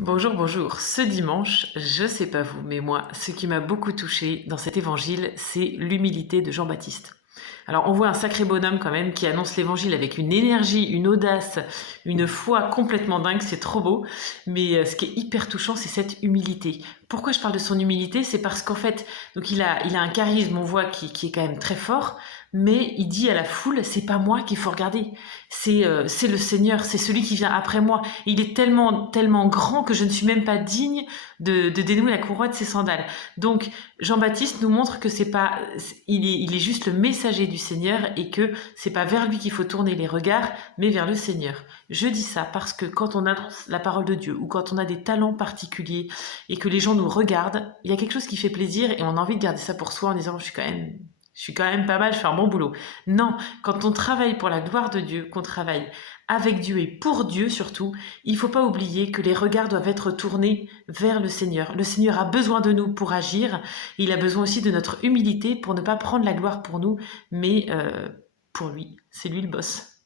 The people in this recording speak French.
Bonjour, bonjour. Ce dimanche, je sais pas vous, mais moi, ce qui m'a beaucoup touché dans cet évangile, c'est l'humilité de Jean-Baptiste. Alors, on voit un sacré bonhomme quand même qui annonce l'évangile avec une énergie, une audace, une foi complètement dingue, c'est trop beau. Mais ce qui est hyper touchant, c'est cette humilité. Pourquoi je parle de son humilité? C'est parce qu'en fait, donc il a un charisme, on voit, qui est quand même très fort, mais il dit à la foule, c'est pas moi qu'il faut regarder, c'est le Seigneur, c'est celui qui vient après moi. Il est tellement, tellement grand que je ne suis même pas digne de dénouer la courroie de ses sandales. Donc, Jean-Baptiste nous montre que c'est pas, il est juste le messager du Seigneur et que c'est pas vers lui qu'il faut tourner les regards, mais vers le Seigneur. Je dis ça parce que quand on annonce la parole de Dieu ou quand on a des talents particuliers et que les gens nous regardent, il y a quelque chose qui fait plaisir et on a envie de garder ça pour soi en disant je suis quand même pas mal, je fais un bon boulot. Non, quand on travaille pour la gloire de Dieu, qu'on travaille avec Dieu et pour Dieu surtout, il ne faut pas oublier que les regards doivent être tournés vers le Seigneur. Le Seigneur a besoin de nous pour agir. Il a besoin aussi de notre humilité pour ne pas prendre la gloire pour nous, mais pour lui. C'est lui le boss.